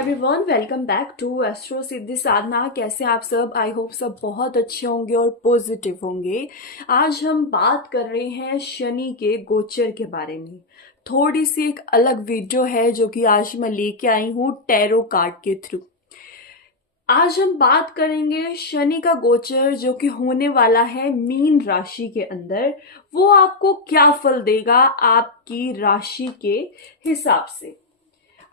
Everyone, welcome back to astro Siddhi Sadhana. कैसे हैं आप सब? आई होप सब बहुत अच्छे होंगे और पॉजिटिव होंगे। आज हम बात कर रहे हैं शनि के गोचर के बारे में। थोड़ी सी एक अलग वीडियो है जो कि आज मैं लेके आई हूँ टैरो कार्ड के थ्रू। आज हम बात करेंगे शनि का गोचर जो कि होने वाला है मीन राशि के अंदर। वो आपको क्या फल देगा आपकी राशि के हिसाब से।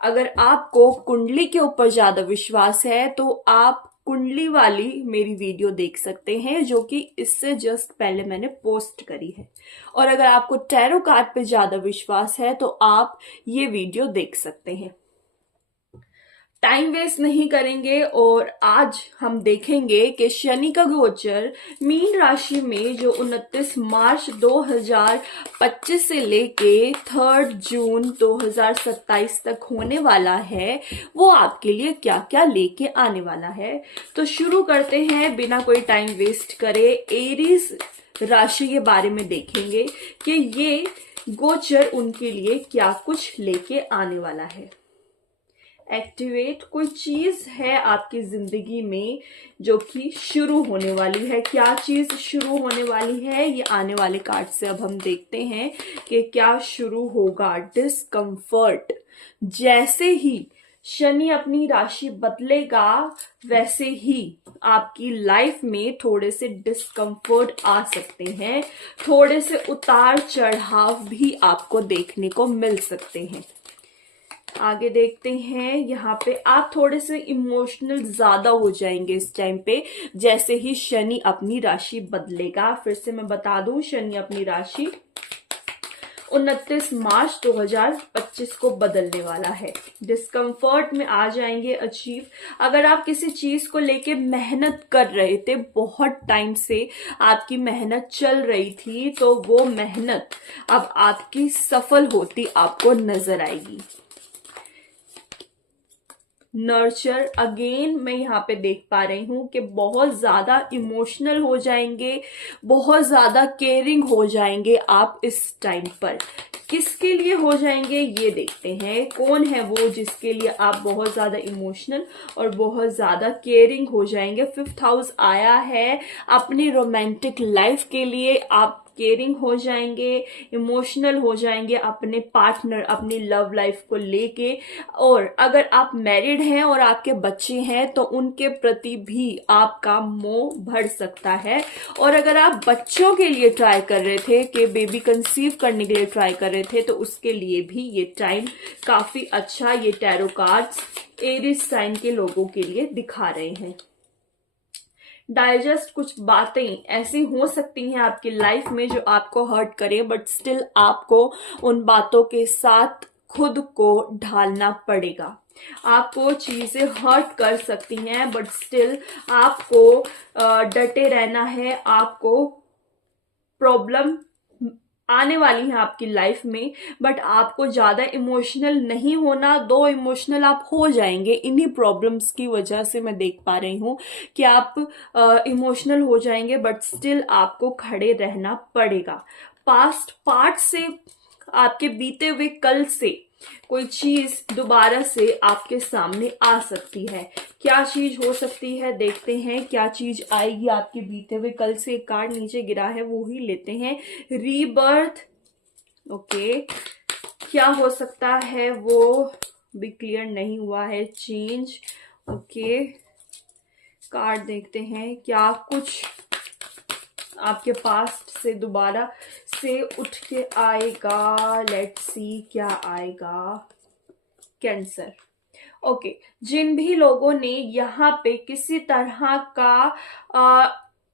अगर आपको कुंडली के ऊपर ज्यादा विश्वास है तो आप कुंडली वाली मेरी वीडियो देख सकते हैं जो कि इससे जस्ट पहले मैंने पोस्ट करी है। और अगर आपको टैरो कार्ड पे ज्यादा विश्वास है तो आप ये वीडियो देख सकते हैं। टाइम वेस्ट नहीं करेंगे और आज हम देखेंगे कि शनि का गोचर मीन राशि में जो 29 मार्च 2025 से लेके 3 जून 2027 तक होने वाला है वो आपके लिए क्या क्या लेके आने वाला है। तो शुरू करते हैं बिना कोई टाइम वेस्ट करे। एरीज राशि के बारे में देखेंगे कि ये गोचर उनके लिए क्या कुछ लेके आने वाला है। एक्टिवेट, कोई चीज है आपकी जिंदगी में जो कि शुरू होने वाली है। क्या चीज शुरू होने वाली है ये आने वाले कार्ड से अब हम देखते हैं कि क्या शुरू होगा। डिस्कंफर्ट, जैसे ही शनि अपनी राशि बदलेगा वैसे ही आपकी लाइफ में थोड़े से डिस्कंफर्ट आ सकते हैं, थोड़े से उतार चढ़ाव भी आपको देखने को मिल सकते हैं। आगे देखते हैं। यहाँ पे आप थोड़े से इमोशनल ज्यादा हो जाएंगे इस टाइम पे जैसे ही शनि अपनी राशि बदलेगा। फिर से मैं बता दूं, शनि अपनी राशि 29 मार्च 2025 को बदलने वाला है। डिस्कंफर्ट में आ जाएंगे अचीव। अगर आप किसी चीज को लेके मेहनत कर रहे थे, बहुत टाइम से आपकी मेहनत चल रही थी, तो वो मेहनत अब आपकी सफल होती आपको नजर आएगी। नर्चर, अगेन मैं यहाँ पे देख पा रही हूं कि बहुत ज्यादा इमोशनल हो जाएंगे, बहुत ज्यादा केयरिंग हो जाएंगे आप इस टाइम पर। किसके लिए हो जाएंगे ये देखते हैं। कौन है वो जिसके लिए आप बहुत ज्यादा इमोशनल और बहुत ज्यादा केयरिंग हो जाएंगे। 5th हाउस आया है। अपनी रोमांटिक लाइफ के लिए आप केयरिंग हो जाएंगे, इमोशनल हो जाएंगे अपने पार्टनर, अपनी लव लाइफ को लेके। और अगर आप मैरिड हैं और आपके बच्चे हैं तो उनके प्रति भी आपका मोह बढ़ सकता है। और अगर आप बच्चों के लिए ट्राई कर रहे थे कि बेबी कंसीव करने के लिए ट्राई कर रहे थे तो उसके लिए भी ये टाइम काफी अच्छा ये टैरो कार्ड्स एरीज साइन के लोगों के लिए दिखा रहे हैं। डाइजेस्ट, कुछ बातें ऐसी हो सकती हैं आपकी लाइफ में जो आपको हर्ट करे, बट स्टिल आपको उन बातों के साथ खुद को ढालना पड़ेगा। आपको चीजें हर्ट कर सकती हैं बट स्टिल आपको डटे रहना है। आपको प्रॉब्लम आने वाली है आपकी लाइफ में बट आपको ज्यादा इमोशनल नहीं होना। दो इमोशनल आप हो जाएंगे इन्हीं प्रॉब्लम्स की वजह से। मैं देख पा रही हूं कि आप इमोशनल हो जाएंगे बट स्टिल आपको खड़े रहना पड़ेगा। पास्ट पार्ट से, आपके बीते हुए कल से कोई चीज दोबारा से आपके सामने आ सकती है। क्या चीज हो सकती है देखते हैं। क्या चीज आएगी आपके बीते हुए कल से। एक कार्ड नीचे गिरा है वो ही लेते हैं। Rebirth, okay. क्या हो सकता है वो भी क्लियर नहीं हुआ है। Change, okay. कार्ड देखते हैं क्या कुछ आपके पास्ट से दोबारा से उठ के आएगा। लेट्स सी क्या आएगा। Cancer, okay. जिन भी लोगों ने यहाँ पे किसी तरह का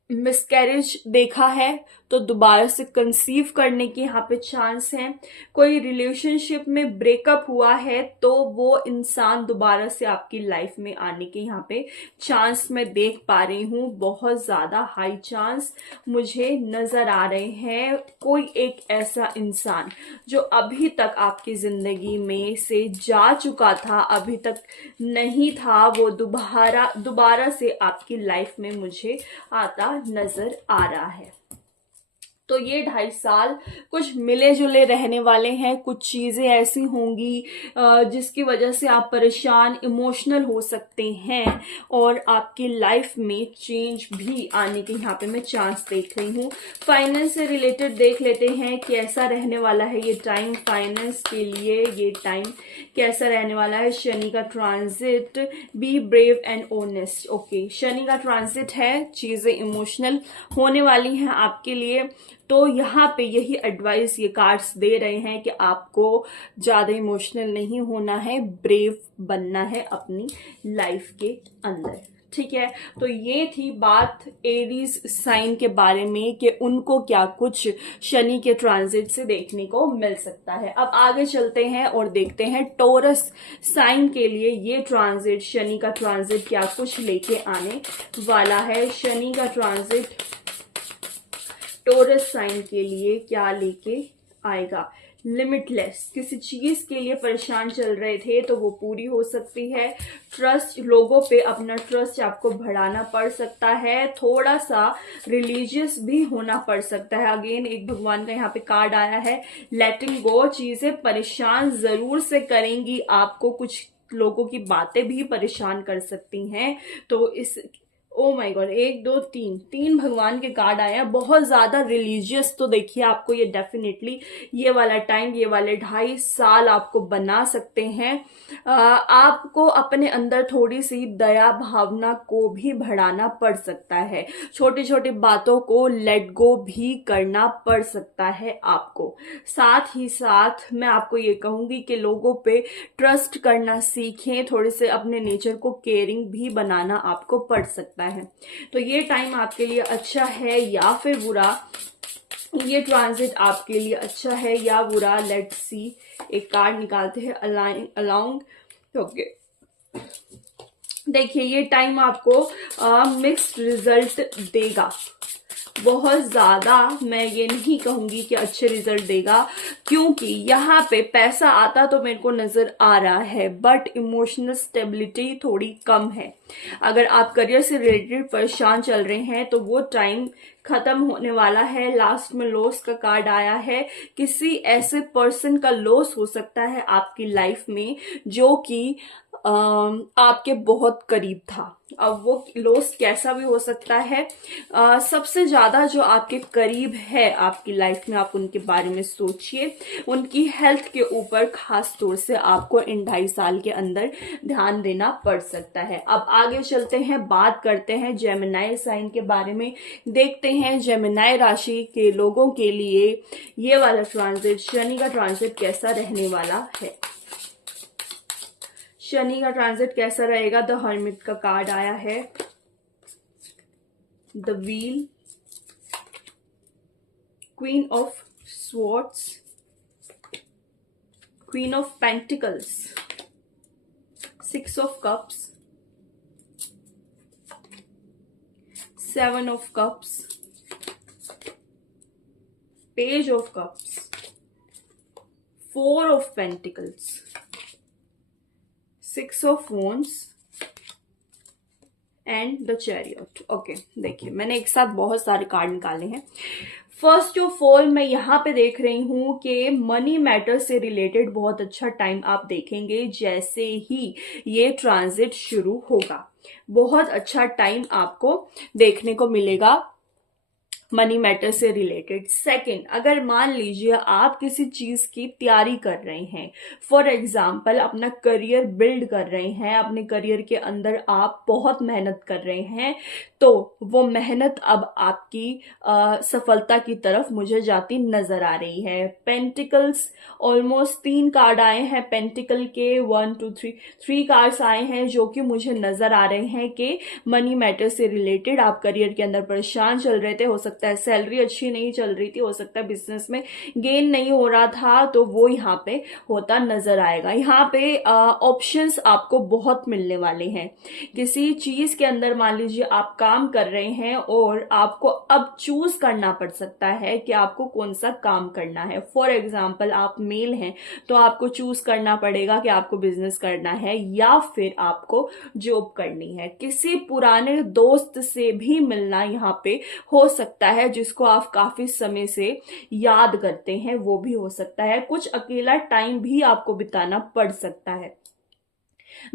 मिसकैरेज देखा है तो दोबारा से कंसीव करने की यहाँ पे चांस है। कोई रिलेशनशिप में ब्रेकअप हुआ है तो वो इंसान दोबारा से आपकी लाइफ में आने के यहाँ पे चांस मैं देख पा रही हूँ। बहुत ज्यादा हाई चांस मुझे नजर आ रहे हैं। कोई एक ऐसा इंसान जो अभी तक आपकी जिंदगी में से जा चुका था, अभी तक नहीं था, वो दोबारा से आपकी लाइफ में मुझे आता नजर आ रहा है। तो ये 2.5 साल कुछ मिले जुले रहने वाले हैं। कुछ चीजें ऐसी होंगी जिसकी वजह से आप परेशान, इमोशनल हो सकते हैं, और आपकी लाइफ में चेंज भी आने के यहाँ पे मैं चांस देख रही हूँ। फाइनेंस से रिलेटेड देख लेते हैं कैसा रहने वाला है ये टाइम फाइनेंस के लिए। ये टाइम कैसा रहने वाला है? शनि का transit, B brave and honest. Okay, Shani का ट्रांजिट है, चीजें इमोशनल होने वाली हैं आपके लिए। तो यहाँ पे यही एडवाइस ये कार्ड्स दे रहे हैं कि आपको ज्यादा इमोशनल नहीं होना है, ब्रेव बनना है अपनी लाइफ के अंदर। ठीक है, तो ये थी बात एरीज साइन के बारे में कि उनको क्या कुछ शनि के ट्रांजिट से देखने को मिल सकता है। अब आगे चलते हैं और देखते हैं टोरस साइन के लिए ये ट्रांजिट, शनि का ट्रांजिट क्या कुछ लेके आने वाला है। शनि का ट्रांजिट टोरस साइन के लिए क्या लेके आएगा? लिमिटलेस, किसी चीज के लिए परेशान चल रहे थे तो वो पूरी हो सकती है। ट्रस्ट, लोगों पे अपना ट्रस्ट आपको बढ़ाना पड़ सकता है। थोड़ा सा रिलीजियस भी होना पड़ सकता है। अगेन एक भगवान का यहाँ पे कार्ड आया है, लेटिंग गो। चीजें परेशान जरूर से करेंगी आपको, कुछ लोगों की बातें भी परेशान कर सकती हैं। तो इस ओ माय गॉड, 1 2 3 भगवान के कार्ड आए हैं। बहुत ज्यादा रिलीजियस तो देखिए आपको ये डेफिनेटली ये वाला टाइम, ये वाले 2.5 साल आपको बना सकते हैं। आपको अपने अंदर थोड़ी सी दया भावना को भी बढ़ाना पड़ सकता है। छोटी छोटी बातों को लेट गो भी करना पड़ सकता है आपको। साथ ही साथ मैं आपको ये कहूंगी कि लोगों पे ट्रस्ट करना सीखें। थोड़े से अपने नेचर को केयरिंग भी बनाना आपको पड़ सकता है। तो ये टाइम आपके लिए अच्छा है या फिर बुरा? ये ट्रांजिट आपके लिए अच्छा है या बुरा? Let's see. एक कार्ड निकालते हैं, अलाउंग। ओके, देखिए ये टाइम आपको मिक्स्ड रिजल्ट देगा। बहुत ज्यादा मैं ये नहीं कहूंगी कि अच्छे रिजल्ट देगा, क्योंकि यहाँ पे पैसा आता तो मेरे को नजर आ रहा है, बट इमोशनल स्टेबिलिटी थोड़ी कम है। अगर आप करियर से रिलेटेड परेशान चल रहे हैं तो वो टाइम खत्म होने वाला है। लास्ट में लॉस का कार्ड आया है। किसी ऐसे पर्सन का लॉस हो सकता है आपकी लाइफ में जो कि आपके बहुत करीब था। अब वो लॉस कैसा भी हो सकता है। सबसे ज्यादा जो आपके करीब है आपकी लाइफ में, आप उनके बारे में सोचिए। उनकी हेल्थ के ऊपर खास तौर से आपको इन 2.5 साल के अंदर ध्यान देना पड़ सकता है। अब आगे चलते हैं, बात करते हैं जेमिनाई साइन के बारे में। देखते हैं जेमिनाई राशि के लोगों के लिए ये वाला ट्रांजिट, शनि का ट्रांजिट कैसा रहने वाला है। शनि का ट्रांजिट कैसा रहेगा? द हर्मिट का कार्ड आया है, the wheel, queen of swords, queen of pentacles, 6 of cups, 7 of cups, page of cups, 4 of pentacles, 6 of wands and the chariot. Okay, देखिए मैंने एक साथ बहुत सारे कार्ड निकाले हैं। फर्स्ट ऑफ ऑल मैं यहाँ पे देख रही हूँ कि मनी मैटर से रिलेटेड बहुत अच्छा टाइम आप देखेंगे जैसे ही ये ट्रांजिट शुरू होगा। बहुत अच्छा टाइम आपको देखने को मिलेगा मनी मैटर से रिलेटेड। सेकंड, अगर मान लीजिए आप किसी चीज की तैयारी कर रहे हैं, फॉर एग्जाम्पल अपना करियर बिल्ड कर रहे हैं, अपने करियर के अंदर आप बहुत मेहनत कर रहे हैं, तो वो मेहनत अब आपकी सफलता की तरफ मुझे जाती नजर आ रही है। पेंटिकल्स, ऑलमोस्ट 3 कार्ड आए हैं पेंटिकल के, 1 2 3 कार्ड्स आए हैं जो कि मुझे नजर आ रहे हैं कि मनी मैटर से रिलेटेड आप करियर के अंदर परेशान चल रहे थे। हो सकता है सैलरी अच्छी नहीं चल रही थी, हो सकता है बिजनेस में गेन नहीं हो रहा था, तो वो यहाँ पे होता नजर आएगा। यहाँ पे ऑप्शंस आपको बहुत मिलने वाले हैं। किसी चीज के अंदर मान लीजिए आप काम कर रहे हैं और आपको अब चूज करना पड़ सकता है कि आपको कौन सा काम करना है। फॉर एग्जाम्पल आप मेल हैं तो आपको चूज करना पड़ेगा कि आपको बिजनेस करना है या फिर आपको जॉब करनी है। किसी पुराने दोस्त से भी मिलना यहाँ पे हो सकता है जिसको आप काफी समय से याद करते हैं, वो भी हो सकता है। कुछ अकेला टाइम भी आपको बिताना पड़ सकता है।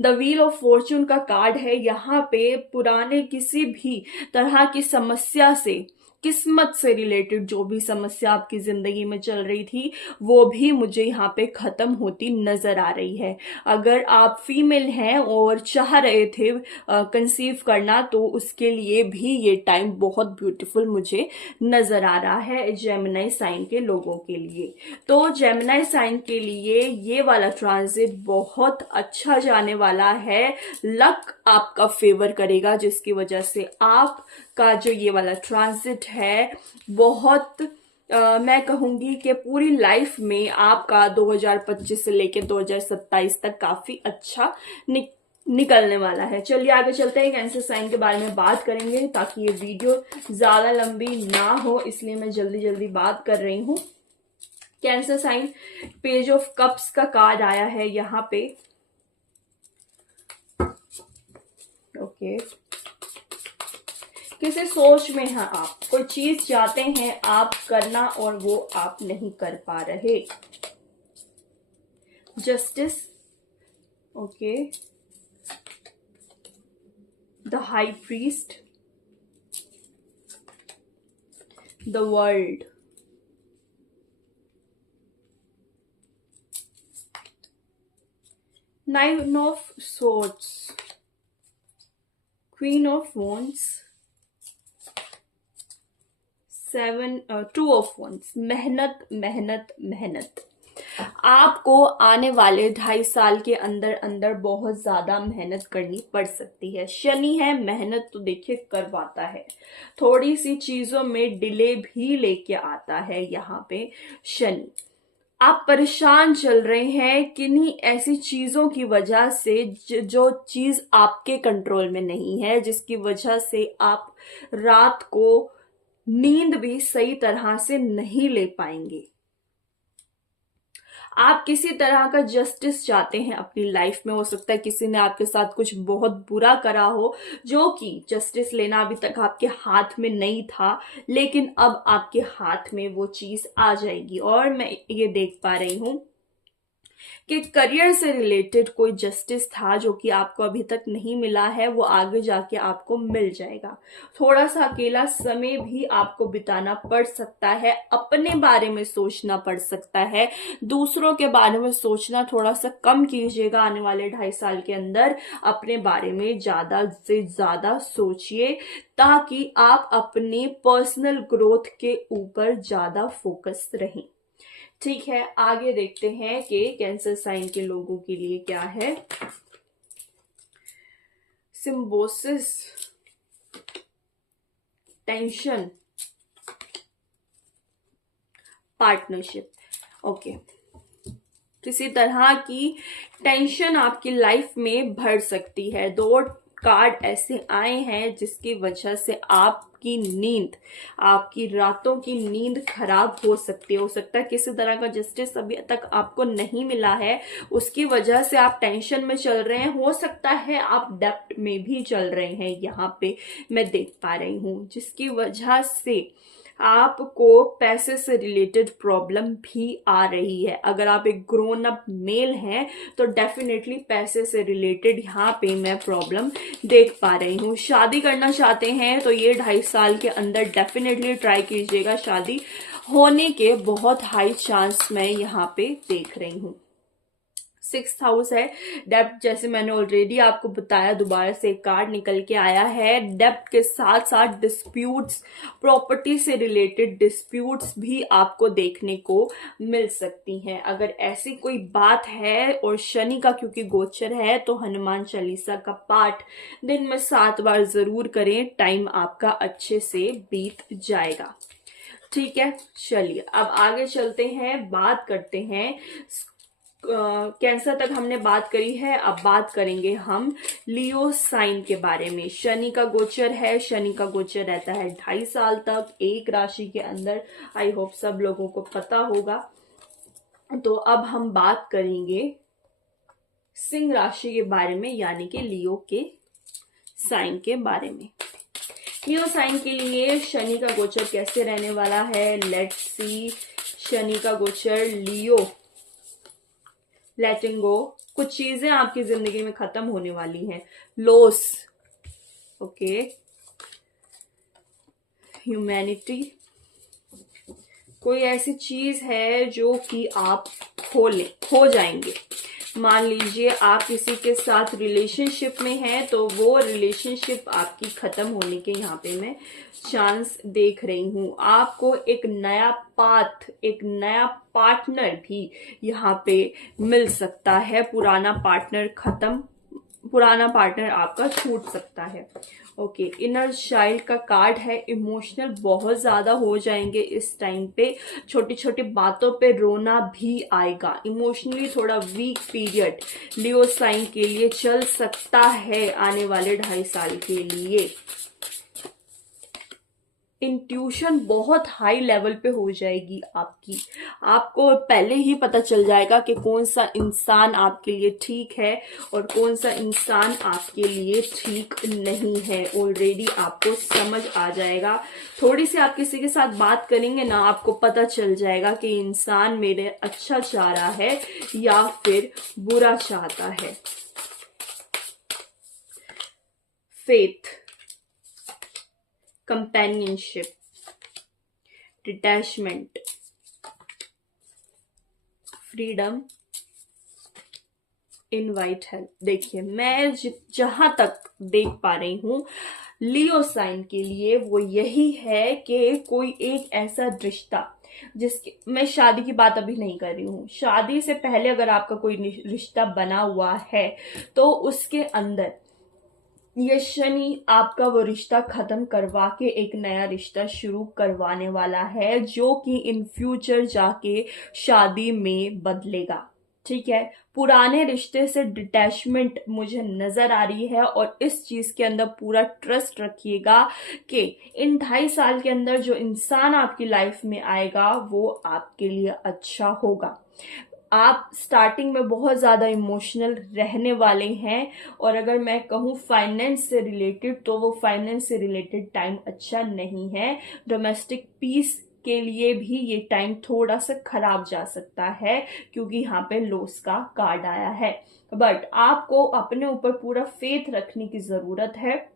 द व्हील ऑफ फॉर्च्यून का कार्ड है, यहाँ पे पुराने किसी भी तरह की समस्या से, किस्मत से रिलेटेड जो भी समस्या आपकी जिंदगी में चल रही थी वो भी मुझे यहाँ पे खत्म होती नजर आ रही है। अगर आप फीमेल हैं और चाह रहे थे कंसीव करना, तो उसके लिए भी ये टाइम बहुत ब्यूटीफुल मुझे नजर आ रहा है जेमिनी साइन के लोगों के लिए। तो जेमिनी साइन के लिए ये वाला ट्रांजिट बहुत अच्छा जाने वाला है। लक आपका फेवर करेगा, जिसकी वजह से आपका जो ये वाला ट्रांजिट है बहुत मैं कहूंगी कि पूरी लाइफ में आपका 2025 से लेकर 2027 तक काफी अच्छा निकलने वाला है। चलिए आगे चलते हैं, कैंसर साइन के बारे में बात करेंगे ताकि ये वीडियो ज्यादा लंबी ना हो, इसलिए मैं जल्दी जल्दी बात कर रही हूँ। Cancer sign, page of cups का कार्ड आया है यहाँ पे। ओके, किसी सोच में हैं आप, कोई चीज चाहते हैं आप करना और वो आप नहीं कर पा रहे। Justice, okay, the high priest, the world, nine of swords, queen of wands, two of wands. मेहनत मेहनत मेहनत, आपको आने वाले 2.5 साल के अंदर अंदर बहुत ज्यादा मेहनत करनी पड़ सकती है। शनि है, मेहनत तो देखिए करवाता है, थोड़ी सी चीजों में डिले भी लेके आता है यहाँ पे शनि। आप परेशान चल रहे हैं किन्हीं ऐसी चीजों की वजह से जो चीज आपके कंट्रोल में नहीं है, जिसकी वजह से आप रात को नींद भी सही तरह से नहीं ले पाएंगे। आप किसी तरह का जस्टिस चाहते हैं अपनी लाइफ में। हो सकता है किसी ने आपके साथ कुछ बहुत बुरा करा हो, जो कि जस्टिस लेना अभी तक आपके हाथ में नहीं था, लेकिन अब आपके हाथ में वो चीज आ जाएगी। और मैं ये देख पा रही हूं कि करियर से रिलेटेड कोई जस्टिस था जो कि आपको अभी तक नहीं मिला है, वो आगे जाके आपको मिल जाएगा। थोड़ा सा अकेला समय भी आपको बिताना पड़ सकता है, अपने बारे में सोचना पड़ सकता है, दूसरों के बारे में सोचना थोड़ा सा कम कीजिएगा। आने वाले 2.5 साल के अंदर अपने बारे में ज्यादा से ज्यादा सोचिए, ताकि आप अपनी पर्सनल ग्रोथ के ऊपर ज्यादा फोकस रहें। ठीक है, आगे देखते हैं कि कैंसर साइन के लोगों के लिए क्या है। Symbiosis, tension, partnership. ओके, किसी तरह की टेंशन आपकी लाइफ में बढ़ सकती है। 2 कार्ड ऐसे आए हैं जिसकी वजह से आपकी नींद, आपकी रातों की नींद खराब हो सकती है। हो सकता है किसी तरह का जस्टिस अभी तक आपको नहीं मिला है, उसकी वजह से आप टेंशन में चल रहे हैं। हो सकता है आप डेप्ट में भी चल रहे हैं, यहाँ पे मैं देख पा रही हूँ, जिसकी वजह से आपको पैसे से रिलेटेड प्रॉब्लम भी आ रही है। अगर आप एक ग्रोन अप मेल हैं तो डेफिनेटली पैसे से रिलेटेड यहाँ पे मैं प्रॉब्लम देख पा रही हूँ। शादी करना चाहते हैं तो ये 2.5 साल के अंदर डेफिनेटली ट्राई कीजिएगा, शादी होने के बहुत हाई चांस मैं यहाँ पे देख रही हूँ। 6th हाउस है डेप्ट, जैसे मैंने ऑलरेडी आपको बताया, दोबारा से एक कार्ड निकल के आया है। डेप्ट के साथ साथ डिस्प्यूट्स, प्रॉपर्टी से रिलेटेड डिस्प्यूट्स भी आपको देखने को मिल सकती हैं। अगर ऐसी कोई बात है, और शनि का क्योंकि गोचर है, तो हनुमान चालीसा का पाठ दिन में 7 बार जरूर करें, टाइम आपका अच्छे से बीत जाएगा। ठीक है, चलिए अब आगे चलते हैं, बात करते हैं। कैंसर तक हमने बात करी है, अब बात करेंगे हम लियो साइन के बारे में। शनि का गोचर है, शनि का गोचर रहता है 2.5 साल तक एक राशि के अंदर। आई होप सब लोगों को पता होगा। तो अब हम बात करेंगे सिंह राशि के बारे में, यानी कि लियो के साइन के बारे में। लियो साइन के लिए शनि का गोचर कैसे रहने वाला है, लेट्स सी। शनि का गोचर लियो, लेटिंग गो, कुछ चीजें आपकी जिंदगी में खत्म होने वाली हैं, लॉस, ओके, ह्यूमैनिटी, कोई ऐसी चीज है जो कि आप खो जाएंगे। मान लीजिए आप किसी के साथ रिलेशनशिप में हैं तो वो रिलेशनशिप आपकी खत्म होने के यहाँ पे मैं चांस देख रही हूँ। आपको एक नया पाथ, एक नया पार्टनर भी यहाँ पे मिल सकता है। पुराना पार्टनर आपका छूट सकता है। ओके, इनर चाइल्ड का कार्ड है। इमोशनल बहुत ज्यादा हो जाएंगे इस टाइम पे, छोटी छोटी बातों पे रोना भी आएगा। इमोशनली थोड़ा वीक पीरियड लियो साइन के लिए चल सकता है आने वाले 2.5 साल के लिए। इंट्यूशन बहुत हाई लेवल पे हो जाएगी आपकी। आपको पहले ही पता चल जाएगा कि कौन सा इंसान आपके लिए ठीक है और कौन सा इंसान आपके लिए ठीक नहीं है। ऑलरेडी आपको समझ आ जाएगा। थोड़ी सी आप किसी के साथ बात करेंगे ना, आपको पता चल जाएगा कि इंसान मेरे अच्छा चाह रहा है या फिर बुरा चाहता है। Faith, companionship, detachment, freedom, invite help. देखिए, मैं जहां तक देख पा रही हूं लियो साइन के लिए वो यही है कि कोई एक ऐसा रिश्ता, जिसके मैं शादी की बात अभी नहीं कर रही हूँ, शादी से पहले अगर आपका कोई रिश्ता बना हुआ है तो उसके अंदर ये शनि आपका वो रिश्ता खत्म करवा के एक नया रिश्ता शुरू करवाने वाला है, जो कि इन फ्यूचर जाके शादी में बदलेगा। ठीक है, पुराने रिश्ते से डिटैचमेंट मुझे नजर आ रही है और इस चीज के अंदर पूरा ट्रस्ट रखिएगा कि इन 2.5 साल के अंदर जो इंसान आपकी लाइफ में आएगा वो आपके लिए अच्छा होगा। आप स्टार्टिंग में बहुत ज्यादा इमोशनल रहने वाले हैं और अगर मैं कहूँ फाइनेंस से रिलेटेड तो वो फाइनेंस से रिलेटेड टाइम अच्छा नहीं है। डोमेस्टिक पीस के लिए भी ये टाइम थोड़ा सा खराब जा सकता है क्योंकि यहाँ पे लॉस का कार्ड आया है। बट आपको अपने ऊपर पूरा फेथ रखने की जरूरत है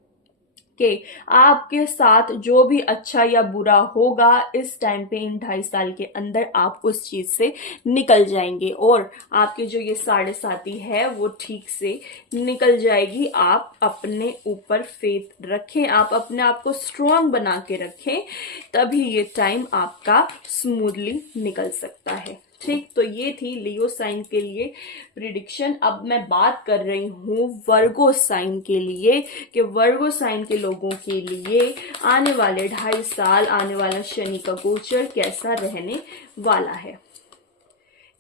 कि आपके साथ जो भी अच्छा या बुरा होगा इस टाइम पे इन 2.5 साल के अंदर आप उस चीज से निकल जाएंगे और आपके जो ये 7.5 है वो ठीक से निकल जाएगी। आप अपने ऊपर फेथ रखें, आप अपने आप को स्ट्रांग बना के रखें, तभी ये टाइम आपका स्मूथली निकल सकता है। ठीक, तो ये थी लियो साइन के लिए प्रिडिक्शन। अब मैं बात कर रही हूँ वर्गो साइन के लिए कि वर्गो साइन के लोगों के लिए आने वाले 2.5 साल, आने वाला शनि का गोचर कैसा रहने वाला है।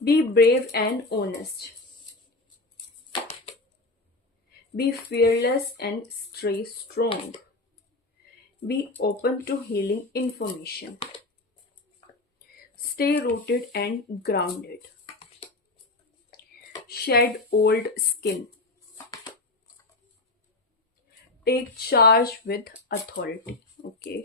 Be brave and honest, be fearless and stay strong, be open to healing information, stay rooted and grounded, shed old skin, take charge with authority. Okay,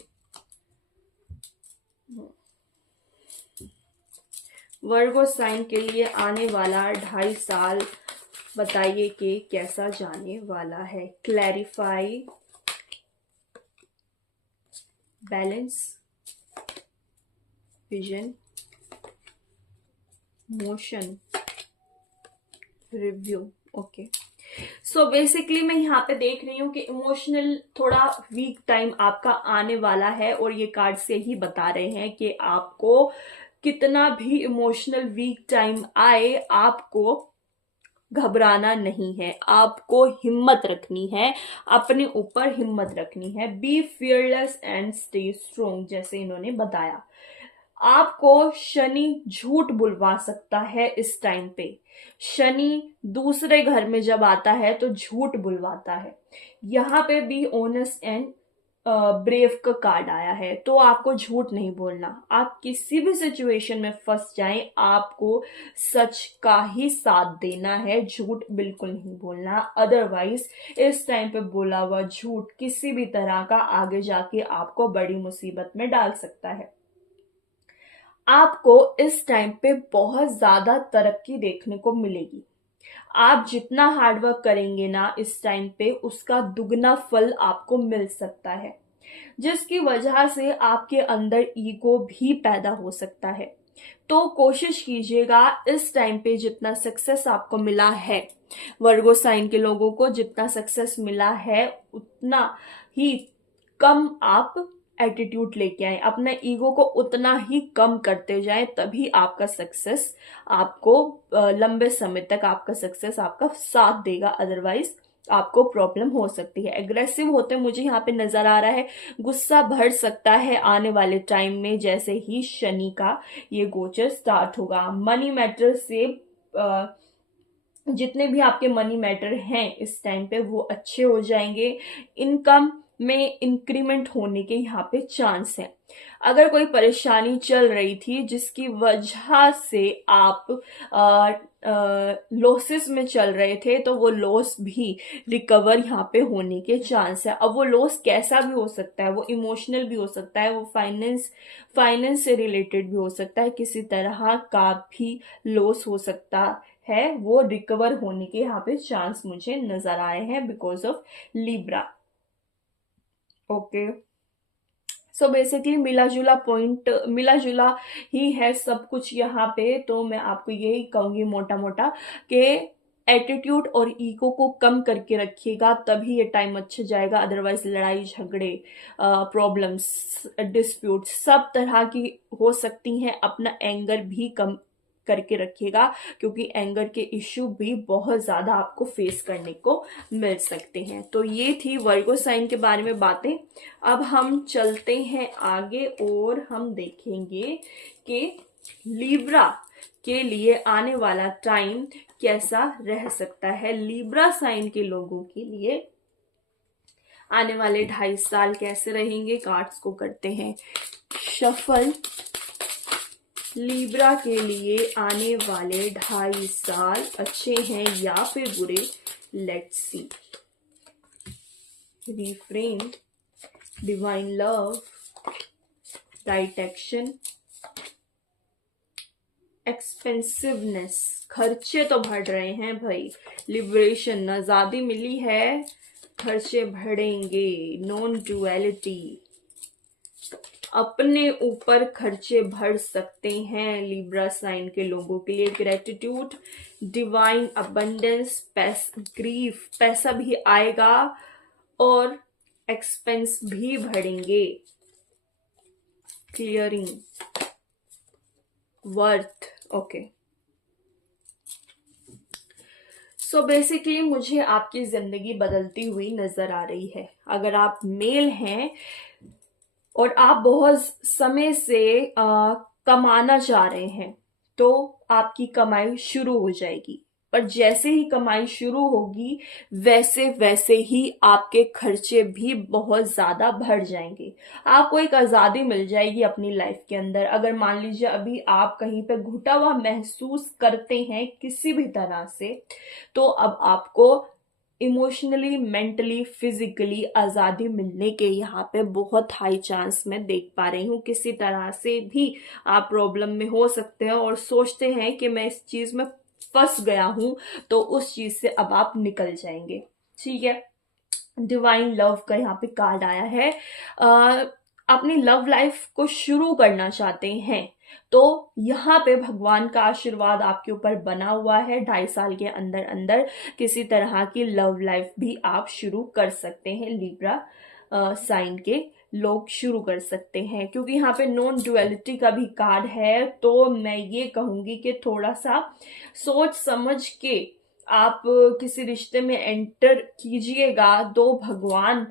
Virgo sign के लिए आने वाला 2.5 साल बताइए कि कैसा जाने वाला है। Clarify, balance, vision, motion, review. Okay, so basically मैं यहाँ पे देख रही हूँ कि इमोशनल थोड़ा वीक टाइम आपका आने वाला है और ये कार्ड से ही बता रहे हैं कि आपको कितना भी इमोशनल वीक टाइम आए आपको घबराना नहीं है, आपको हिम्मत रखनी है, अपने ऊपर हिम्मत रखनी है। B fearless and stay strong, जैसे इन्होंने बताया। आपको शनि झूठ बुलवा सकता है इस टाइम पे। शनि दूसरे घर में जब आता है तो झूठ बुलवाता है। यहाँ पे बी ऑनेस्ट एंड ब्रेव का कार्ड आया है, तो आपको झूठ नहीं बोलना। आप किसी भी सिचुएशन में फंस जाएं, आपको सच का ही साथ देना है, झूठ बिल्कुल नहीं बोलना। अदरवाइज इस टाइम पे बोला हुआ झूठ किसी भी तरह का आगे जाके आपको बड़ी मुसीबत में डाल सकता है। आपको इस टाइम पे बहुत ज्यादा तरक्की देखने को मिलेगी। आप जितना हार्डवर्क करेंगे ना इस टाइम पे, उसका दुगना फल आपको मिल सकता है, जिसकी वजह से आपके अंदर ईगो भी पैदा हो सकता है। तो कोशिश कीजिएगा इस टाइम पे जितना सक्सेस आपको मिला है, वर्गो साइन के लोगों को जितना सक्सेस मिला है, उतना ही कम आप एटीट्यूड लेके आए, अपने ईगो को उतना ही कम करते जाएं, तभी आपका सक्सेस आपको लंबे समय तक आपका सक्सेस आपका साथ देगा। अदरवाइज आपको प्रॉब्लम हो सकती है। एग्रेसिव होते मुझे यहाँ पे नजर आ रहा है, गुस्सा भर सकता है आने वाले टाइम में जैसे ही शनि का ये गोचर स्टार्ट होगा। मनी मैटर से जितने भी आपके मनी मैटर हैं इस टाइम पे वो अच्छे हो जाएंगे। इनकम में इंक्रीमेंट होने के यहाँ पे चांस है। अगर कोई परेशानी चल रही थी जिसकी वजह से आप लॉसेस में चल रहे थे, तो वो लॉस भी रिकवर यहाँ पे होने के चांस है। अब वो लॉस कैसा भी हो सकता है, वो इमोशनल भी हो सकता है, वो फाइनेंस से रिलेटेड भी हो सकता है, किसी तरह का भी लॉस हो सकता है। वो रिकवर होने के यहाँ पे चांस मुझे नजर आए हैं because of Libra. Okay, so basically मिला जुला ही है सब कुछ यहाँ पे। तो मैं आपको यही कहूंगी मोटा मोटा कि एटीट्यूड और ईगो को कम करके रखिएगा, तभी ये टाइम अच्छा जाएगा। अदरवाइज लड़ाई झगड़े, प्रॉब्लम्स, डिस्प्यूट सब तरह की हो सकती हैं। अपना एंगर भी कम करके रखिएगा, क्योंकि एंगर के इश्यू भी बहुत ज्यादा आपको फेस करने को मिल सकते हैं। तो ये थी वर्गो साइन के बारे में बातें। अब हम चलते हैं आगे और हम देखेंगे कि लिब्रा के लिए आने वाला टाइम कैसा रह सकता है। लिब्रा साइन के लोगों के लिए आने वाले 2.5 साल कैसे रहेंगे, कार्ड्स को करते हैं शफल। लिब्रा के लिए आने वाले 2.5 साल अच्छे हैं या फिर बुरे, let's see. Refrain, divine love, right action, expensiveness, खर्चे तो बढ़ रहे हैं भाई। लिबरेशन, आजादी मिली है, खर्चे बढ़ेंगे। नॉन डुअलिटी, अपने ऊपर खर्चे बढ़ सकते हैं लिब्रा साइन के लोगों के लिए। ग्रेटिट्यूड, डिवाइन अबंडेंस, ग्रीफ, पैसा भी आएगा और एक्सपेंस भी बढ़ेंगे। Clearing, worth. Okay, so basically मुझे आपकी जिंदगी बदलती हुई नजर आ रही है। अगर आप मेल हैं और आप बहुत समय से कमाना चाह रहे हैं, तो आपकी कमाई शुरू हो जाएगी। पर जैसे ही कमाई शुरू होगी, वैसे वैसे ही आपके खर्चे भी बहुत ज्यादा बढ़ जाएंगे। आपको एक आजादी मिल जाएगी अपनी लाइफ के अंदर। अगर मान लीजिए अभी आप कहीं पे घुटा हुआ महसूस करते हैं किसी भी तरह से, तो अब आपको इमोशनली, मेंटली, फिजिकली आजादी मिलने के यहाँ पे बहुत हाई चांस मैं देख पा रही हूँ। किसी तरह से भी आप प्रॉब्लम में हो सकते हैं और सोचते हैं कि मैं इस चीज में फंस गया हूं, तो उस चीज से अब आप निकल जाएंगे। ठीक है, डिवाइन लव का यहाँ पे कार्ड आया है। अपनी लव लाइफ को शुरू करना चाहते हैं, तो यहाँ पे भगवान का आशीर्वाद आपके ऊपर बना हुआ है। 2.5 साल के अंदर अंदर किसी तरह की लव लाइफ भी आप शुरू कर सकते हैं। लिब्रा साइन के लोग शुरू कर सकते हैं, क्योंकि यहाँ पे नॉन डुअलिटी का भी कार्ड है। तो मैं ये कहूंगी कि थोड़ा सा सोच समझ के आप किसी रिश्ते में एंटर कीजिएगा, तो भगवान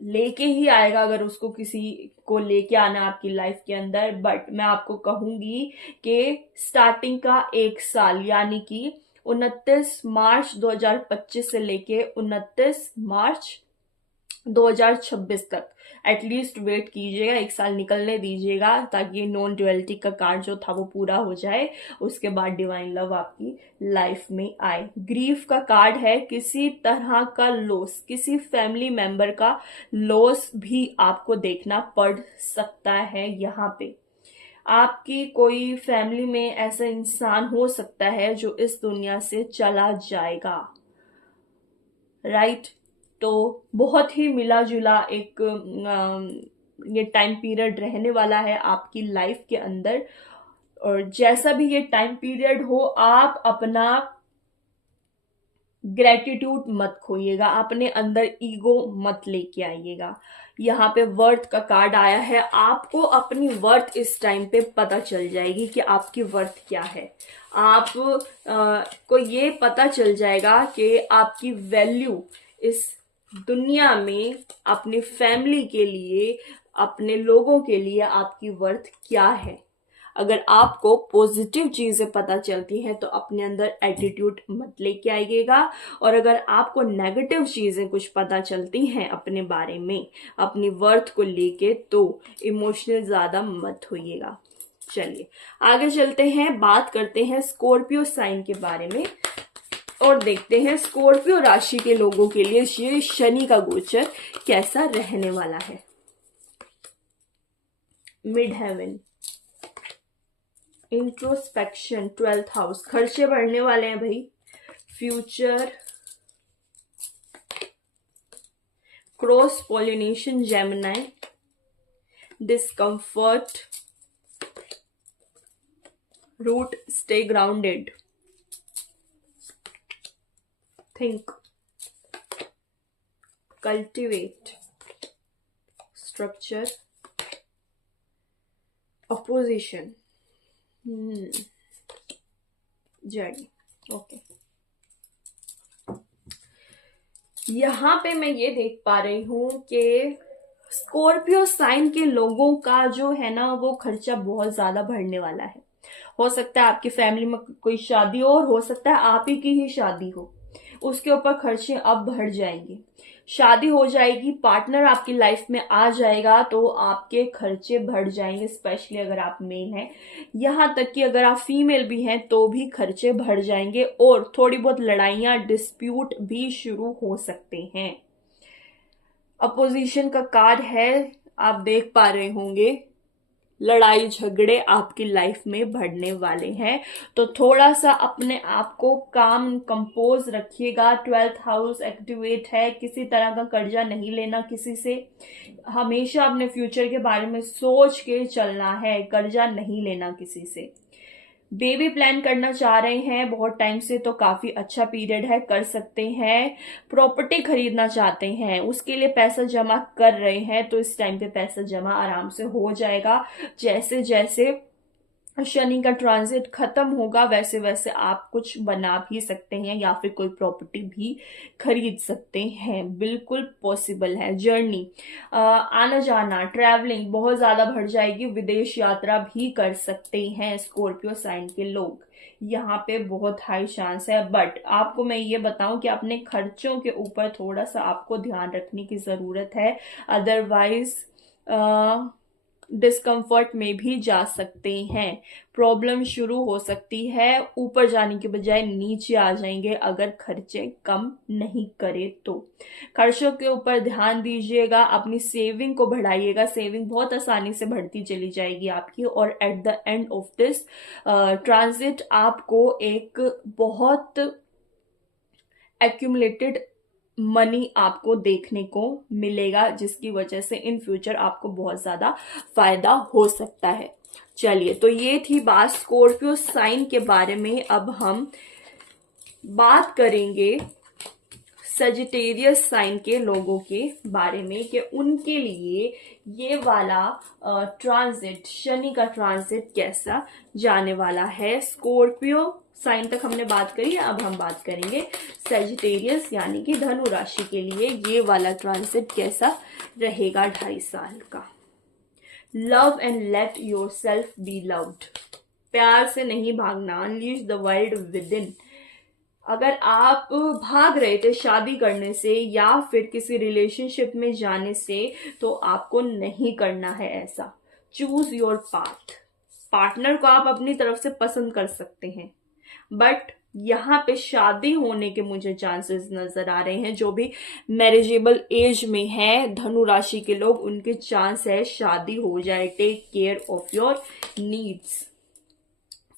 लेके ही आएगा अगर उसको किसी को लेके आना आपकी लाइफ के अंदर। बट मैं आपको कहूंगी कि स्टार्टिंग का 1 साल यानी कि 29 मार्च 2025 से लेके 29 मार्च 2026 तक एटलीस्ट वेट कीजिएगा, 1 साल निकलने दीजिएगा ताकि ये नॉन ड्युअलिटी का कार्ड जो था वो पूरा हो जाए, उसके बाद डिवाइन लव आपकी लाइफ में आए। ग्रीफ का कार्ड है, किसी तरह का लॉस, किसी फैमिली मेंबर का लॉस भी आपको देखना पड़ सकता है। यहाँ पे आपकी कोई फैमिली में ऐसा इंसान हो सकता है जो इस दुनिया से चला जाएगा, राइट। तो बहुत ही मिला जुला एक ये टाइम पीरियड रहने वाला है आपकी लाइफ के अंदर। और जैसा भी ये टाइम पीरियड हो, आप अपना ग्रेटिट्यूड मत खोइएगा, अपने अंदर ईगो मत लेके आइएगा। यहाँ पे वर्थ का कार्ड आया है, आपको अपनी वर्थ इस टाइम पे पता चल जाएगी कि आपकी वर्थ क्या है। आप को ये पता चल जाएगा कि आपकी वैल्यू इस दुनिया में अपनी फैमिली के लिए, अपने लोगों के लिए आपकी वर्थ क्या है। अगर आपको पॉजिटिव चीजें पता चलती हैं तो अपने अंदर एटीट्यूड मत लेके आइएगा, और अगर आपको नेगेटिव चीजें कुछ पता चलती हैं अपने बारे में, अपनी वर्थ को लेके, तो इमोशनल ज्यादा मत होइएगा। चलिए आगे चलते हैं, बात करते हैं स्कॉर्पियो साइन के बारे में और देखते हैं स्कॉर्पियो राशि के लोगों के लिए ये शनि का गोचर कैसा रहने वाला है। Mid haven, introspection, 12th house, खर्चे बढ़ने वाले हैं भाई। Future, cross pollination, Gemini, discomfort, root, stay grounded, think, cultivate, structure, opposition, journey. Okay, यहां पे मैं ये देख पा रही हूं कि स्कॉर्पियो साइन के लोगों का जो है ना वो खर्चा बहुत ज्यादा बढ़ने वाला है। हो सकता है आपकी फैमिली में कोई शादी हो, और हो सकता है आप ही की ही शादी हो, उसके ऊपर खर्चे अब बढ़ जाएंगे। शादी हो जाएगी, पार्टनर आपकी लाइफ में आ जाएगा, तो आपके खर्चे बढ़ जाएंगे, स्पेशली अगर आप मेल हैं। यहाँ तक कि अगर आप फीमेल भी हैं तो भी खर्चे बढ़ जाएंगे, और थोड़ी बहुत लड़ाइयां, डिस्प्यूट भी शुरू हो सकते हैं। अपोजिशन का कार्ड है, आप देख पा रहे होंगे लड़ाई झगड़े आपकी लाइफ में बढ़ने वाले हैं, तो थोड़ा सा अपने आप को काम कंपोज रखिएगा। 12th हाउस एक्टिवेट है, किसी तरह का कर्जा नहीं लेना किसी से, हमेशा अपने फ्यूचर के बारे में सोच के चलना है, कर्जा नहीं लेना किसी से। बेबी प्लान करना चाह रहे हैं बहुत टाइम से तो काफी अच्छा पीरियड है, कर सकते हैं। प्रॉपर्टी खरीदना चाहते हैं, उसके लिए पैसा जमा कर रहे हैं, तो इस टाइम पे पैसा जमा आराम से हो जाएगा। जैसे जैसे शनि का ट्रांजिट खत्म होगा वैसे वैसे आप कुछ बना भी सकते हैं, या फिर कोई प्रॉपर्टी भी खरीद सकते हैं, बिल्कुल पॉसिबल है। जर्नी, आना जाना, ट्रैवलिंग बहुत ज्यादा बढ़ जाएगी, विदेश यात्रा भी कर सकते हैं स्कॉर्पियो साइन के लोग, यहाँ पे बहुत हाई चांस है। बट आपको मैं ये बताऊं कि अपने खर्चों के ऊपर थोड़ा सा आपको ध्यान रखने की जरूरत है, अदरवाइज डिस्कम्फर्ट में भी जा सकते हैं। प्रॉब्लम शुरू हो सकती है, ऊपर जाने के बजाय नीचे आ जाएंगे अगर खर्चे कम नहीं करे तो। खर्चों के ऊपर ध्यान दीजिएगा, अपनी सेविंग को बढ़ाइएगा, सेविंग बहुत आसानी से बढ़ती चली जाएगी आपकी, और at the end of this transit आपको एक बहुत एक्यूमुलेटेड मनी आपको देखने को मिलेगा, जिसकी वजह से इन फ्यूचर आपको बहुत ज्यादा फायदा हो सकता है। चलिए, तो ये थी बात स्कॉर्पियो साइन के बारे में। अब हम बात करेंगे सजिटेरियस साइन के लोगों के बारे में कि उनके लिए ये वाला ट्रांजिट, शनि का ट्रांजिट कैसा जाने वाला है। स्कॉर्पियो साइन तक हमने बात करी, अब हम बात करेंगे सजिटेरियस यानी कि धनु राशि के लिए ये वाला ट्रांजिट कैसा रहेगा 2.5 साल का। Love and let your self be loved, प्यार से नहीं भागना, unleash the world with in. अगर आप भाग रहे थे शादी करने से या फिर किसी रिलेशनशिप में जाने से, तो आपको नहीं करना है ऐसा। Choose your path. पार्टनर को आप अपनी तरफ से पसंद कर सकते हैं, बट यहाँ पे शादी होने के मुझे चांसेस नजर आ रहे हैं। जो भी मैरिजेबल एज में है धनु राशि के लोग, उनके चांस है शादी हो जाए। Take care of your needs,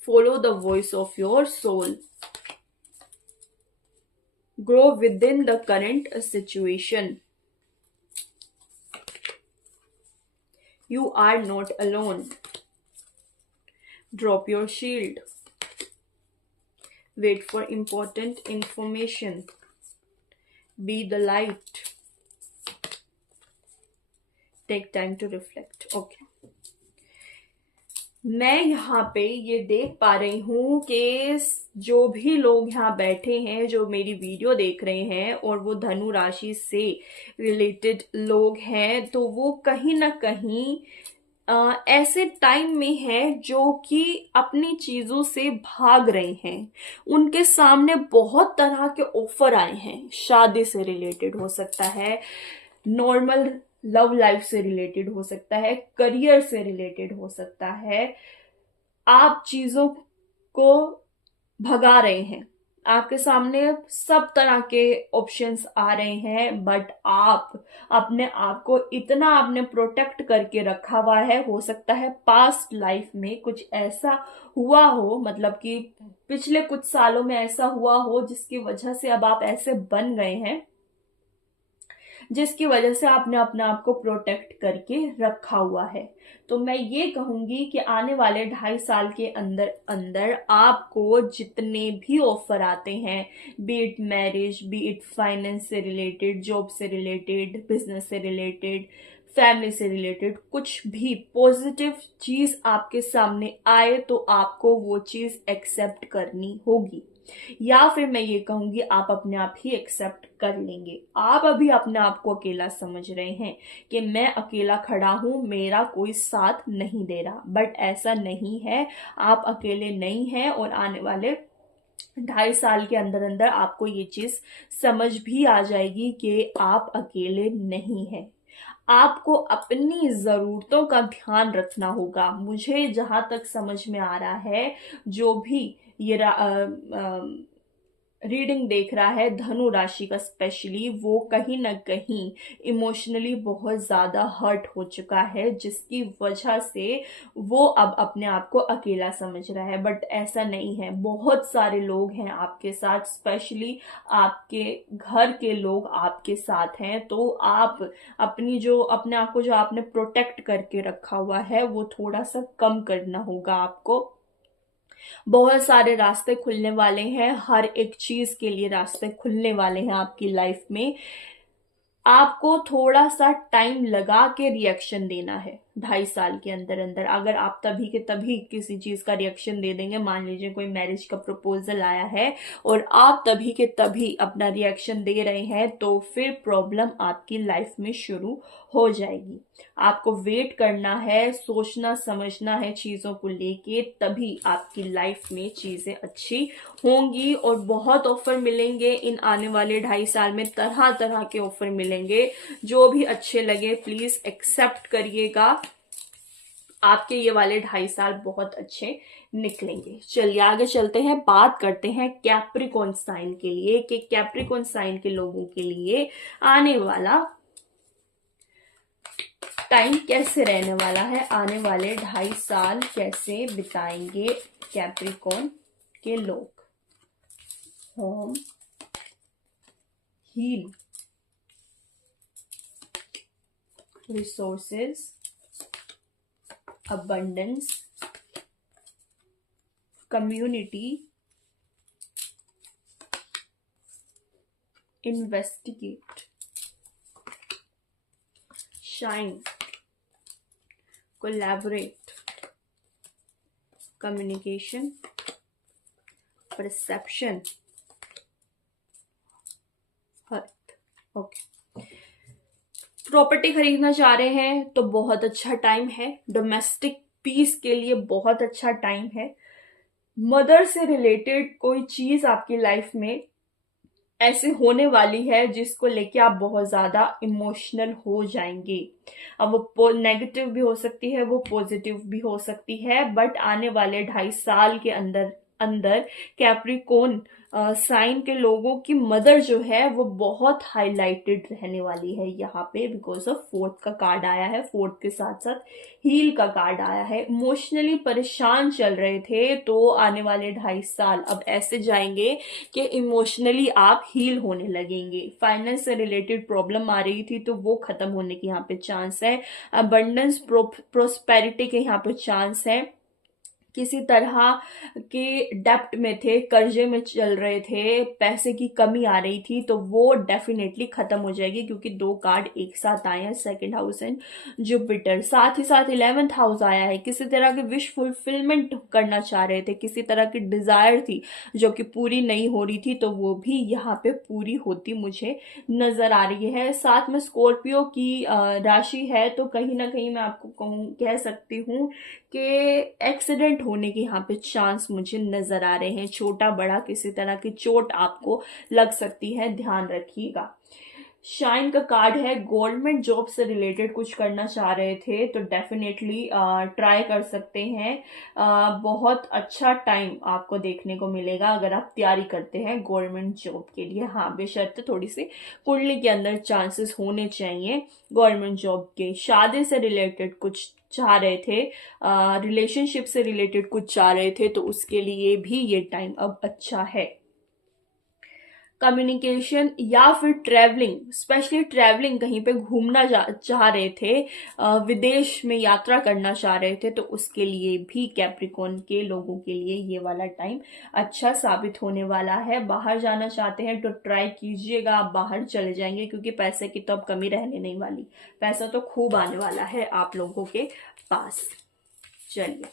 follow the voice of your soul, grow within the current situation. You are not alone. Drop your shield. Wait for important information. Be the light. Take time to reflect. Okay. मैं यहाँ पे ये देख पा रही हूँ कि जो भी लोग यहाँ बैठे हैं, जो मेरी वीडियो देख रहे हैं और वो धनु राशि से रिलेटेड लोग हैं, तो वो कहीं ना कहीं ऐसे टाइम में है जो कि अपनी चीजों से भाग रहे हैं। उनके सामने बहुत तरह के ऑफर आए हैं। शादी से रिलेटेड हो सकता है, नॉर्मल लव लाइफ से रिलेटेड हो सकता है, करियर से रिलेटेड हो सकता है। आप चीजों को भगा रहे हैं, आपके सामने सब तरह के ऑप्शंस आ रहे हैं, बट आप अपने आप को इतना आपने प्रोटेक्ट करके रखा हुआ है। हो सकता है पास्ट लाइफ में कुछ ऐसा हुआ हो, मतलब कि पिछले कुछ सालों में ऐसा हुआ हो जिसकी वजह से अब आप ऐसे बन गए हैं, जिसकी वजह से आपने अपने आप को प्रोटेक्ट करके रखा हुआ है। तो मैं ये कहूंगी कि आने वाले 2.5 साल के अंदर अंदर आपको जितने भी ऑफर आते हैं, B it marriage, B it finance से रिलेटेड, जॉब से रिलेटेड, बिजनेस से रिलेटेड, फैमिली से रिलेटेड, कुछ भी पॉजिटिव चीज आपके सामने आए तो आपको वो चीज एक्सेप्ट करनी होगी। या फिर मैं ये कहूंगी आप अपने आप ही एक्सेप्ट कर लेंगे। आप अभी अपने आप को अकेला समझ रहे हैं कि मैं अकेला खड़ा हूं, मेरा कोई साथ नहीं दे रहा, बट ऐसा नहीं है। आप अकेले नहीं हैं और आने वाले 2.5 साल के अंदर अंदर आपको ये चीज समझ भी आ जाएगी कि आप अकेले नहीं हैं। आपको अपनी जरूरतों का ध्यान रखना होगा। मुझे जहां तक समझ में आ रहा है, जो भी ये रीडिंग देख रहा है धनु राशि का स्पेशली, वो कहीं ना कहीं इमोशनली बहुत ज्यादा हर्ट हो चुका है, जिसकी वजह से वो अब अपने आप को अकेला समझ रहा है। बट ऐसा नहीं है, बहुत सारे लोग हैं आपके साथ, स्पेशली आपके घर के लोग आपके साथ हैं। तो आप अपनी जो अपने आप को जो आपने प्रोटेक्ट करके रखा हुआ है वो थोड़ा सा कम करना होगा आपको। बहुत सारे रास्ते खुलने वाले हैं, हर एक चीज के लिए रास्ते खुलने वाले हैं आपकी लाइफ में। आपको थोड़ा सा टाइम लगा के रिएक्शन देना है 2.5 साल के अंदर अंदर। अगर आप तभी के तभी किसी चीज का रिएक्शन दे देंगे, मान लीजिए कोई मैरिज का प्रपोजल आया है और आप तभी के तभी अपना रिएक्शन दे रहे हैं, तो फिर प्रॉब्लम आपकी लाइफ में शुरू हो जाएगी। आपको वेट करना है, सोचना समझना है चीजों को लेके, तभी आपकी लाइफ में चीजें अच्छी होंगी। और बहुत ऑफर मिलेंगे इन आने वाले 2.5 साल में, तरह तरह के ऑफर मिलेंगे। जो भी अच्छे लगे प्लीज एक्सेप्ट करिएगा। आपके ये वाले 2.5 साल बहुत अच्छे निकलेंगे। चलिए आगे चलते हैं, बात करते हैं कैप्रिकॉन साइन के लिए कि कैप्रिकॉन साइन के लोगों के लिए आने वाला टाइम कैसे रहने वाला है, आने वाले 2.5 साल कैसे बिताएंगे कैप्रिकॉन के लोग। Home, heal, resources, abundance, community, investigate, shine, collaborate, communication, perception, heart। Okay, property खरीदना चाह रहे हैं तो बहुत अच्छा टाइम है। डोमेस्टिक पीस के लिए बहुत अच्छा टाइम है। मदर से रिलेटेड कोई चीज आपकी लाइफ में ऐसे होने वाली है जिसको लेके आप बहुत ज्यादा इमोशनल हो जाएंगे। अब वो नेगेटिव भी हो सकती है, वो पॉजिटिव भी हो सकती है, बट आने वाले 2.5 साल के अंदर अंदर कैप्रिकॉन साइन के लोगों की मदर जो है वो बहुत हाईलाइटेड रहने वाली है यहाँ पे, बिकॉज ऑफ फोर्थ का कार्ड आया है, फोर्थ के साथ साथ हील का कार्ड आया है। इमोशनली परेशान चल रहे थे तो आने वाले 2.5 साल अब ऐसे जाएंगे कि इमोशनली आप हील होने लगेंगे। फाइनेंस से रिलेटेड प्रॉब्लम आ रही थी तो वो खत्म होने के यहाँ पे चांस है। अबंडेंस प्रोस्पेरिटी के यहाँ पे चांस है। किसी तरह के डेप्ट में थे, कर्जे में चल रहे थे, पैसे की कमी आ रही थी, तो वो डेफिनेटली खत्म हो जाएगी, क्योंकि 2 कार्ड एक साथ आए हैं, सेकंड हाउस एंड जुपिटर। साथ ही साथ 11th हाउस आया है। किसी तरह की विश फुलफिलमेंट करना चाह रहे थे, किसी तरह की डिजायर थी जो कि पूरी नहीं हो रही थी, तो वो भी यहाँ पे पूरी होती मुझे नजर आ रही है। साथ में स्कॉर्पियो की राशि है, तो कहीं ना कहीं मैं आपको कह सकती हूँ कि एक्सीडेंट होने के यहाँ पे चांस मुझे नजर आ रहे हैं। छोटा बड़ा किसी तरह की चोट आपको लग सकती है, ध्यान रखिएगा। शाइन का कार्ड है। गवर्नमेंट जॉब से रिलेटेड कुछ करना चाह रहे थे तो डेफिनेटली ट्राई कर सकते हैं। बहुत अच्छा टाइम आपको देखने को मिलेगा अगर आप तैयारी करते हैं गवर्नमेंट जॉब के लिए। हाँ, बेशर्त थोड़ी सी कुंडली के अंदर चांसेस होने चाहिए गवर्नमेंट जॉब के। शादी से रिलेटेड कुछ चाह रहे थे, रिलेशनशिप से रिलेटेड कुछ चाह रहे थे, तो उसके लिए भी ये टाइम अब अच्छा है। कम्युनिकेशन या फिर ट्रैवलिंग, स्पेशली ट्रैवलिंग, कहीं पे घूमना चाह रहे थे, विदेश में यात्रा करना चाह रहे थे, तो उसके लिए भी कैप्रिकॉन के लोगों के लिए ये वाला टाइम अच्छा साबित होने वाला है। बाहर जाना चाहते हैं तो ट्राई कीजिएगा, आप बाहर चले जाएंगे, क्योंकि पैसे की तो अब कमी रहने नहीं वाली। पैसा तो खूब आने वाला है आप लोगों के पास। चलिए,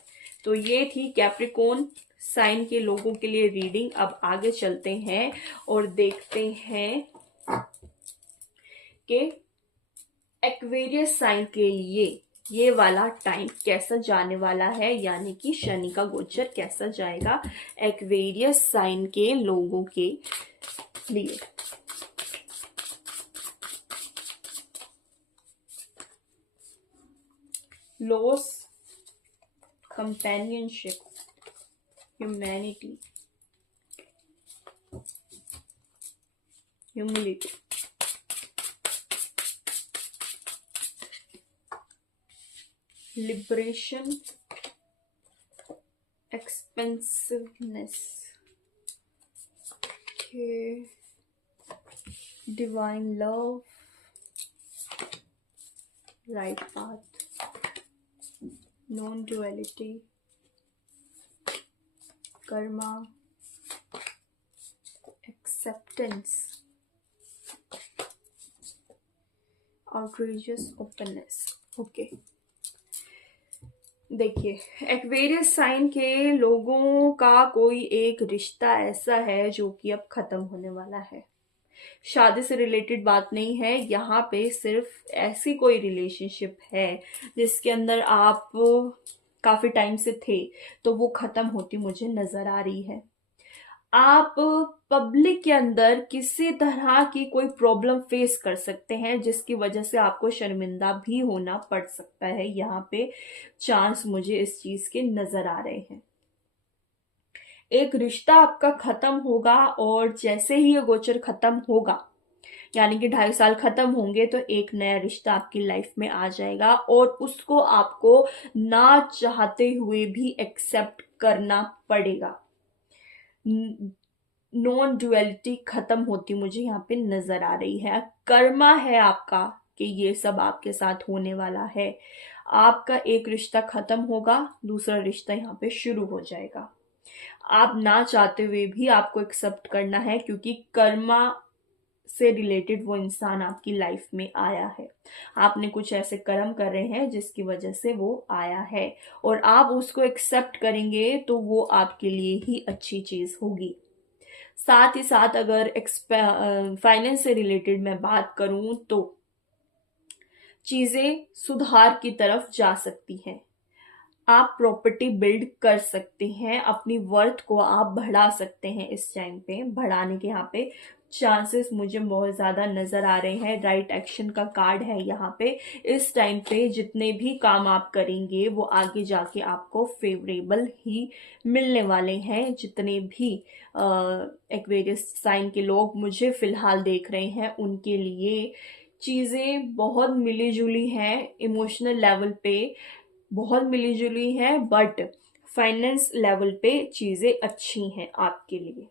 तो ये थी कैप्रिकॉन साइन के लोगों के लिए रीडिंग। अब आगे चलते हैं और देखते हैं कि एक्वेरियस साइन के लिए ये वाला टाइम कैसा जाने वाला है, यानी कि शनि का गोचर कैसा जाएगा एक्वेरियस साइन के लोगों के लिए। Loss, companionship, humanity, humility, liberation, expensiveness, okay, divine love, right path, non-duality, karma, acceptance, outrageous openness। Okay, देखिए एक्वेरियस साइन के लोगों का कोई एक रिश्ता ऐसा है जो कि अब खत्म होने वाला है। शादी से रिलेटेड बात नहीं है यहाँ पे, सिर्फ ऐसी कोई रिलेशनशिप है जिसके अंदर आप काफी टाइम से थे, तो वो खत्म होती मुझे नजर आ रही है। आप पब्लिक के अंदर किसी तरह की कोई प्रॉब्लम फेस कर सकते हैं जिसकी वजह से आपको शर्मिंदा भी होना पड़ सकता है। यहाँ पे चांस मुझे इस चीज के नजर आ रहे हैं। एक रिश्ता आपका खत्म होगा, और जैसे ही ये गोचर खत्म होगा, यानी कि 2.5 साल खत्म होंगे, तो एक नया रिश्ता आपकी लाइफ में आ जाएगा, और उसको आपको ना चाहते हुए भी एक्सेप्ट करना पड़ेगा। नॉन ड्युअलिटी खत्म होती मुझे यहाँ पे नजर आ रही है। कर्मा है आपका कि ये सब आपके साथ होने वाला है। आपका एक रिश्ता खत्म होगा, दूसरा रिश्ता यहाँ पे शुरू हो जाएगा। आप ना चाहते हुए भी आपको एक्सेप्ट करना है, क्योंकि कर्मा से रिलेटेड वो इंसान आपकी लाइफ में आया है। आपने कुछ ऐसे कर्म कर रहे हैं जिसकी वजह से वो आया है, और आप उसको एक्सेप्ट करेंगे तो वो आपके लिए ही अच्छी चीज होगी। साथ ही साथ अगर फाइनेंस से रिलेटेड मैं बात करूं तो चीजें सुधार की तरफ जा सकती हैं। आप प्रॉपर्टी बिल्ड कर सकते हैं, अपनी वर्थ को आप बढ़ा सकते हैं। इस टाइम पे बढ़ाने के यहाँ पे चांसेस मुझे बहुत ज्यादा नजर आ रहे हैं। राइट एक्शन का कार्ड है यहाँ पे। इस टाइम पे जितने भी काम आप करेंगे वो आगे जाके आपको फेवरेबल ही मिलने वाले हैं। जितने भी एक्वेरियस साइन के लोग मुझे फिलहाल देख रहे हैं उनके लिए चीजें बहुत मिली जुली हैं, इमोशनल लेवल पे बहुत मिली जुली है, बट फाइनेंस लेवल पे चीजें अच्छी हैं आपके लिए।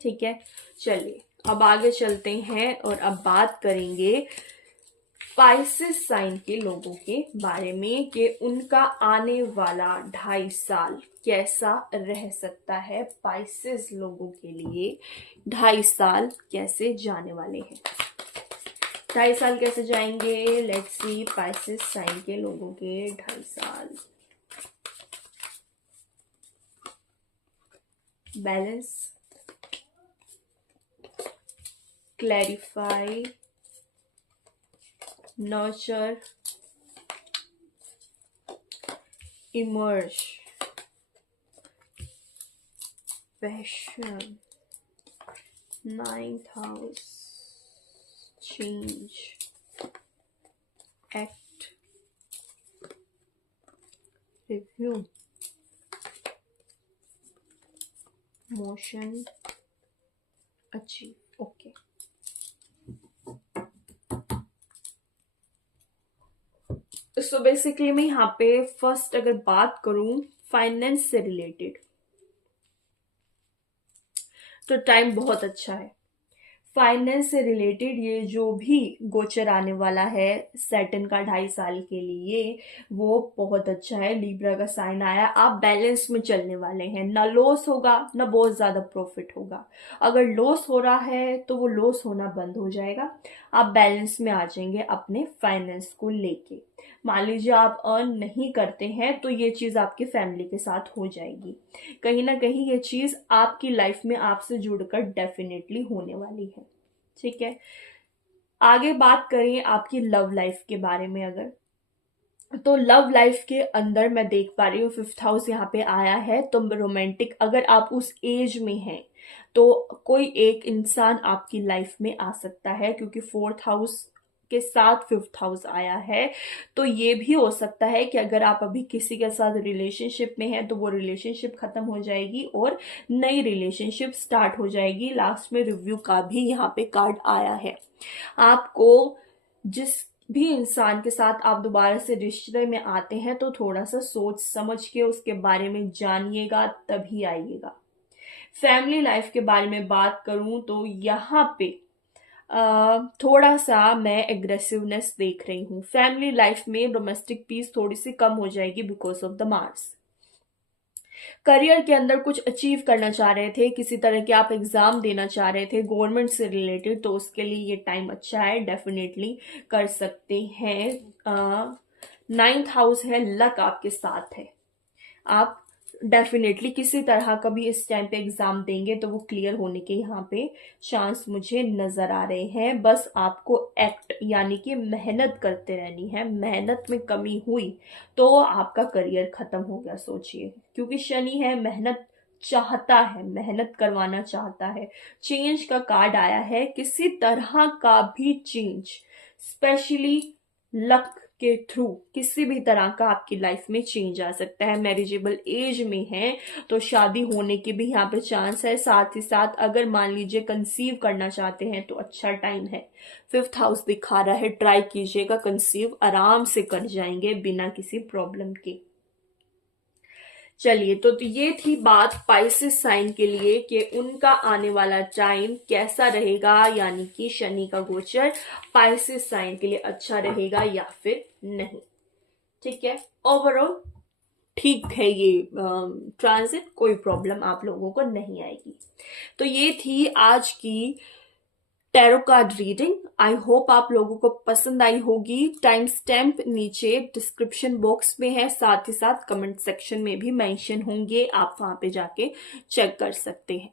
ठीक है, चलिए अब आगे चलते हैं और अब बात करेंगे पाइसेस साइन के लोगों के बारे में कि उनका आने वाला 2.5 साल कैसा रह सकता है। पाइसेस लोगों के लिए 2.5 साल कैसे जाने वाले हैं, 2.5 साल कैसे जाएंगे। लेट्स सी पाइसेस साइन के लोगों के 2.5 साल। Balance, clarify, nurture, emerge, passion, 9th house, change, act, review, motion, achieve. Okay. So basically मैं यहाँ पे फर्स्ट अगर बात करूं फाइनेंस से रिलेटेड, तो टाइम बहुत अच्छा है। फाइनेंस से रिलेटेड ये जो भी गोचर आने वाला है सैटर्न का 2.5 साल के लिए वो बहुत अच्छा है। लिब्रा का साइन आया, आप बैलेंस में चलने वाले हैं, ना लॉस होगा ना बहुत ज्यादा प्रॉफिट होगा। अगर लॉस हो रहा है तो वो लॉस होना बंद हो जाएगा, आप बैलेंस में आ जाएंगे अपने फाइनेंस को लेके। मान लीजिए आप अर्न नहीं करते हैं तो ये चीज आपकी फैमिली के साथ हो जाएगी, कहीं ना कहीं ये चीज आपकी लाइफ में आपसे जुड़कर डेफिनेटली होने वाली है। ठीक है, आगे बात करें आपकी लव लाइफ के बारे में अगर, तो लव लाइफ के अंदर मैं देख पा रही हूँ 5th हाउस यहाँ पे आया है। तो रोमांटिक अगर आप उस एज में हैं तो कोई एक इंसान आपकी लाइफ में आ सकता है, क्योंकि 4th हाउस के साथ 5th हाउस आया है। तो ये भी हो सकता है कि अगर आप अभी किसी के साथ रिलेशनशिप में हैं तो वो रिलेशनशिप खत्म हो जाएगी और नई रिलेशनशिप स्टार्ट हो जाएगी। लास्ट में रिव्यू का भी यहाँ पे कार्ड आया है। आपको जिस भी इंसान के साथ आप दोबारा से रिश्ते में आते हैं तो थोड़ा सा सोच समझ के उसके बारे में जानिएगा तभी आइएगा। फैमिली लाइफ के बारे में बात करूं तो यहाँ पे थोड़ा सा मैं एग्रेसिवनेस देख रही हूँ। फैमिली लाइफ में डोमेस्टिक पीस थोड़ी सी कम हो जाएगी because of the Mars. Career के अंदर कुछ अचीव करना चाह रहे थे, किसी तरह के आप एग्जाम देना चाह रहे थे गवर्नमेंट से रिलेटेड, तो उसके लिए ये टाइम अच्छा है, डेफिनेटली कर सकते हैं। 9th हाउस है, लक आपके साथ है, आप डेफिनेटली किसी तरह का भी इस टाइम पे एग्जाम देंगे तो वो क्लियर होने के यहाँ पे चांस मुझे नजर आ रहे हैं। बस आपको एक्ट यानी कि मेहनत करते रहनी है। मेहनत में कमी हुई तो आपका करियर खत्म हो गया सोचिए, क्योंकि शनि है, मेहनत चाहता है, मेहनत करवाना चाहता है। चेंज का कार्ड आया है, किसी तरह का भी चेंज स्पेशली लक के थ्रू किसी भी तरह का आपकी लाइफ में चेंज आ सकता है। मैरिजेबल एज में है तो शादी होने के भी यहाँ पे चांस है। साथ ही साथ अगर मान लीजिए कंसीव करना चाहते हैं तो अच्छा टाइम है। 5th हाउस दिखा रहा है, ट्राई कीजिएगा, कंसीव आराम से कर जाएंगे बिना किसी प्रॉब्लम के। चलिए, तो ये थी बात पाइसेस साइन के लिए कि उनका आने वाला टाइम कैसा रहेगा, यानी कि शनि का गोचर पाइसेस साइन के लिए अच्छा रहेगा या फिर नहीं। ठीक है, ओवरऑल ठीक है ये ट्रांजिट, कोई प्रॉब्लम आप लोगों को नहीं आएगी। तो ये थी आज की tarot card reading. I hope आप लोगों को पसंद आई होगी। टाइम स्टैम्प नीचे डिस्क्रिप्शन बॉक्स में है, साथ ही साथ कमेंट सेक्शन में भी मेंशन होंगे, आप वहां पे जाके चेक कर सकते हैं।